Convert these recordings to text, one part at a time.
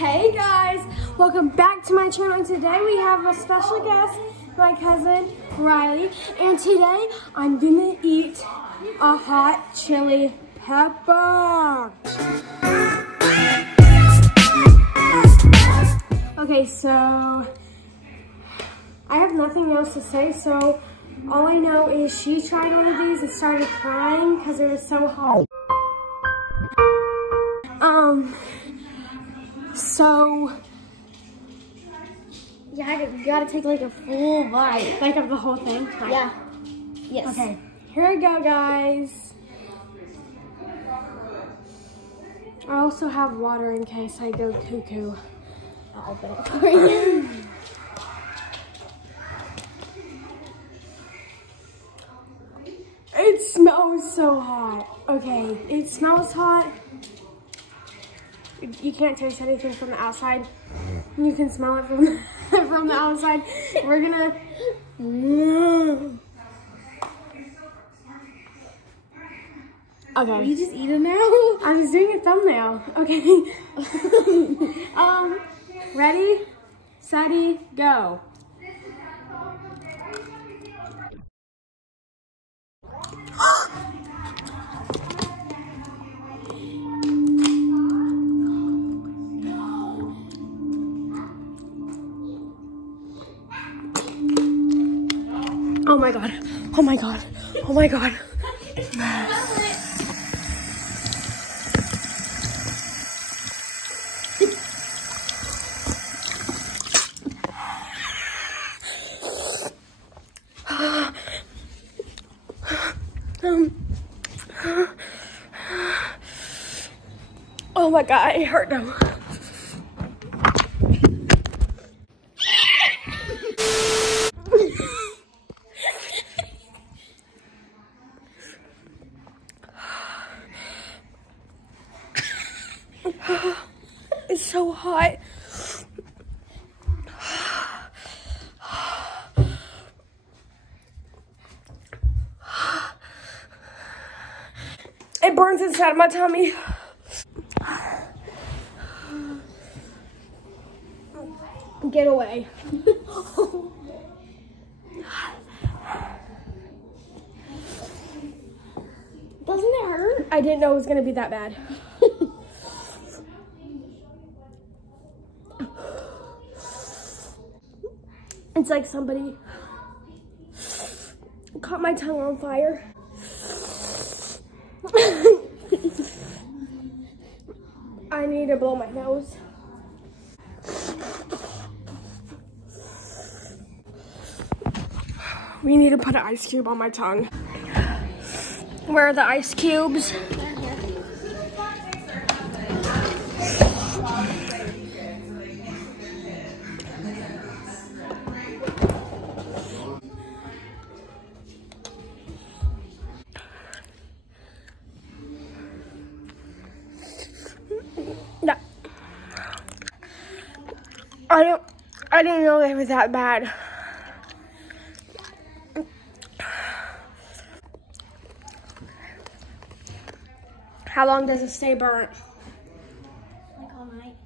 Hey guys, welcome back to my channel. Today we have a special guest, my cousin Riley, and today I'm gonna eat a hot chili pepper. Okay, so I have nothing else to say, so all I know is she tried one of these and started crying because it was so hot. So yeah, you gotta take like a full bite, like of the whole thing. Right? Yeah. Yes. Okay, here we go, guys. I also have water in case I go cuckoo. I'll open it for you. It smells so hot. Okay, it smells hot. You can't taste anything from the outside. You can smell it from from the outside. We're gonna. Okay. You just eat it now? I'm just doing a thumbnail. Okay. Ready, steady, go. Oh my god. Oh my god. Oh my god. Oh my god, it hurt now. It's so hot. It burns inside my tummy. Get away. Doesn't it hurt? I didn't know it was gonna be that bad. It's like somebody caught my tongue on fire. I need to blow my nose. We need to put an ice cube on my tongue. Where are the ice cubes? No. I didn't know they were that bad. How long does it stay burnt? Like all night.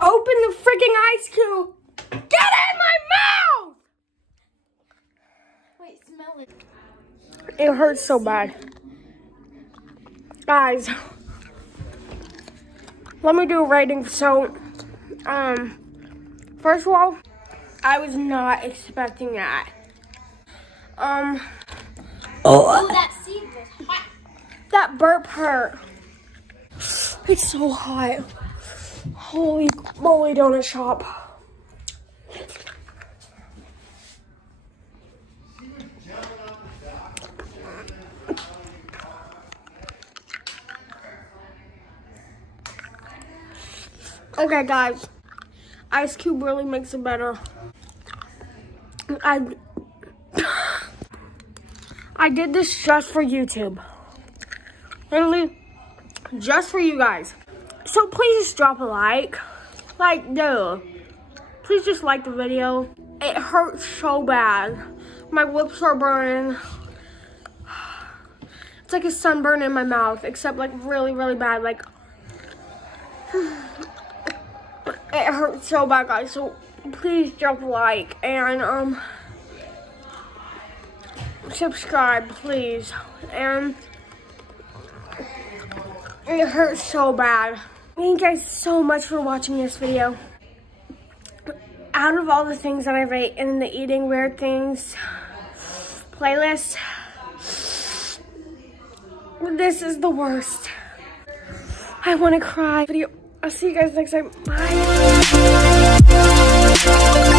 Open the freaking ice cube! Get it in my mouth! Wait, smell it. It hurts so bad. Guys, let me do a rating. So, first of all, I was not expecting that. Oh, that seed was hot. That burp hurt. It's so hot. Holy moly donut shop. Okay guys, ice cube really makes it better. I did this just for YouTube. Literally, just for you guys. So please just drop a like. Like, dude. Please just like the video. It hurts so bad. My lips are burning. It's like a sunburn in my mouth, except like really, really bad. Like, it hurts so bad, guys. So please drop a like and subscribe, please. And it hurts so bad. Thank you guys so much for watching this video. Out of all the things that I've ate in the eating weird things playlist, this is the worst. I want to cry. I'll see you guys next time. Bye.